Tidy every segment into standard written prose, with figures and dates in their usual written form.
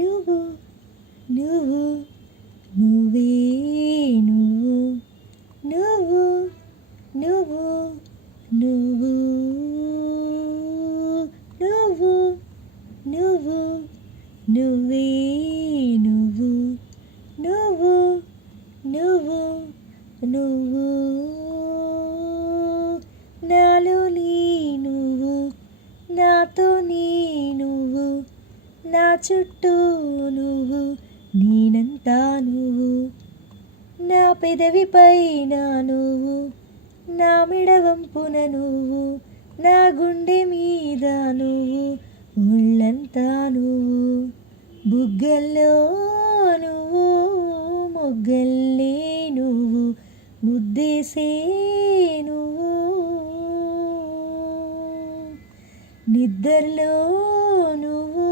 నువ్వు నువ్వు నువ్వే నువ్వు నువ్వు నువ్వు నువ్వు నువ్వు నువ్వు నువ్వే నువ్వు నువ్వు నువ్వు నువ్వు నాలో నీ నువ్వు నాతో నీ నువ్వు నా చుట్టూ నువ్వు నేనంతా నువ్వు నా పెదవిపైన నువ్వు నా మెడవంపున నువ్వు నా గుండె మీద నువ్వు ఒళ్ళంతా నువ్వు బుగ్గల్లో నువ్వు మొగ్గల్లే నువ్వు ముద్దేసే నువ్వు నిద్రలో నువ్వు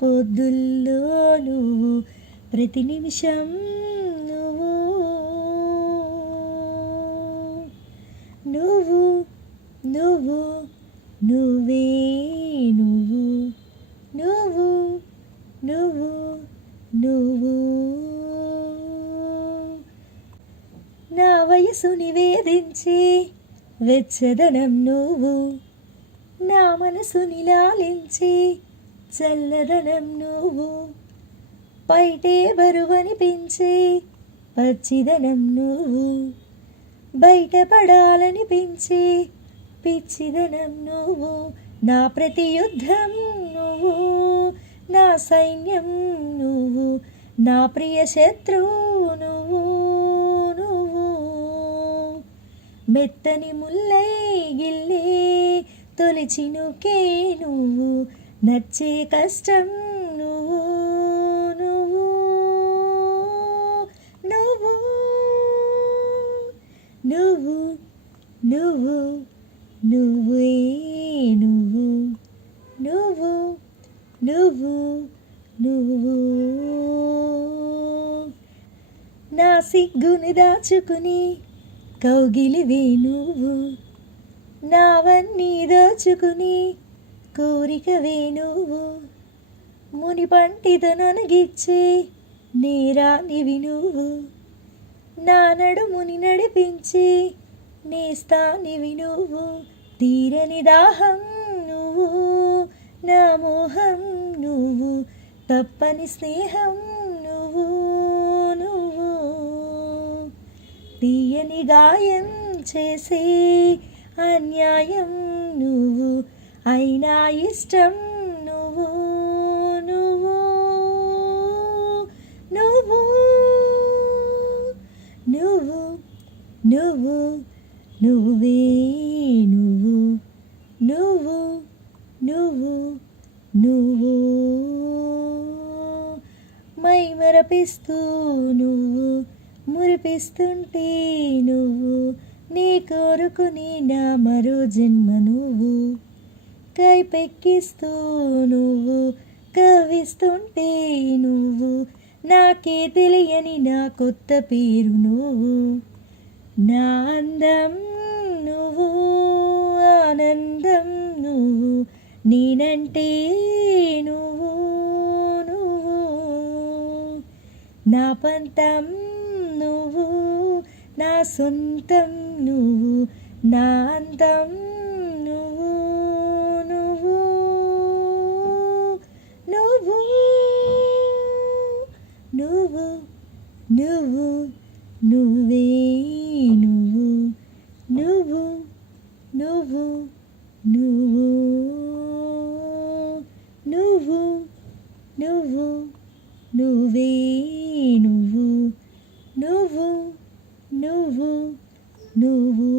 పొద్దుల్లో నువ్వు ప్రతి నిమిషం నువ్వు నువ్వు నువ్వు నువ్వే నువ్వు నువ్వు నువ్వు నువ్వు నా వయసు నివేదించి వెచ్చదనం నువ్వు నా మనసుని లాలించి చల్లదనం నువ్వు పైటే బరువనిపించి పచ్చిదనం నువ్వు బయటపడాలనిపించి పిచ్చిదనం నువ్వు నా ప్రతి యుద్ధం నువ్వు నా సైన్యం నువ్వు నా ప్రియ శత్రువు నువ్వు నువ్వు మెత్తని ముల్లై గిల్లే తొలి చినుకే నువ్వు నచ్చే కష్టం నువ్వు నువ్వు నువ్వు నువ్వు నువ్వు నువ్వే నువ్వు నువ్వు నువ్వు నువ్వు నా సిగ్గుని దాచుకుని కౌగిలివే నువ్వు నావన్నీ దాచుకుని కోరికవే నువ్వు మునిపంటితో నొనగిచ్చే నేరానివి నువ్వు నా నడుముని నడిపించి నేస్తానివి నువ్వు తీరని దాహం నువ్వు నా మోహం నువ్వు తప్పని స్నేహం నువ్వు నువ్వు తీయని గాయం చేసే అన్యాయం నువ్వు అయినా ఇష్టం నువ్వు నువ్వు నువ్వు నువ్వు నువ్వు నువ్వే నువ్వు నువ్వు నువ్వు నువ్వు మై మరపిస్తూ నువ్వు మురిపిస్తుంటే నువ్వు నీ కోరుకుని నా మరో జన్మ నువ్వు కైపెక్కిస్తూ నువ్వు కవిస్తుంటే నువ్వు నాకే తెలియని నా కొత్త పేరు నువ్వు నా అందం నువ్వు ఆనందం నువ్వు నేనంటే నువ్వు నువ్వు నా పంతం నువ్వు నా సొంతం నువ్వు నా అంతం నువ్వు నువ్వు నువ్వు నువ్వు నువ్వు నువ్వే నువ్వు నువ్వు నువ్వు నువ్వు నువ్వు నువ్వు నువ్వే నువ్వు నువ్వు నువ్వు నువ్వు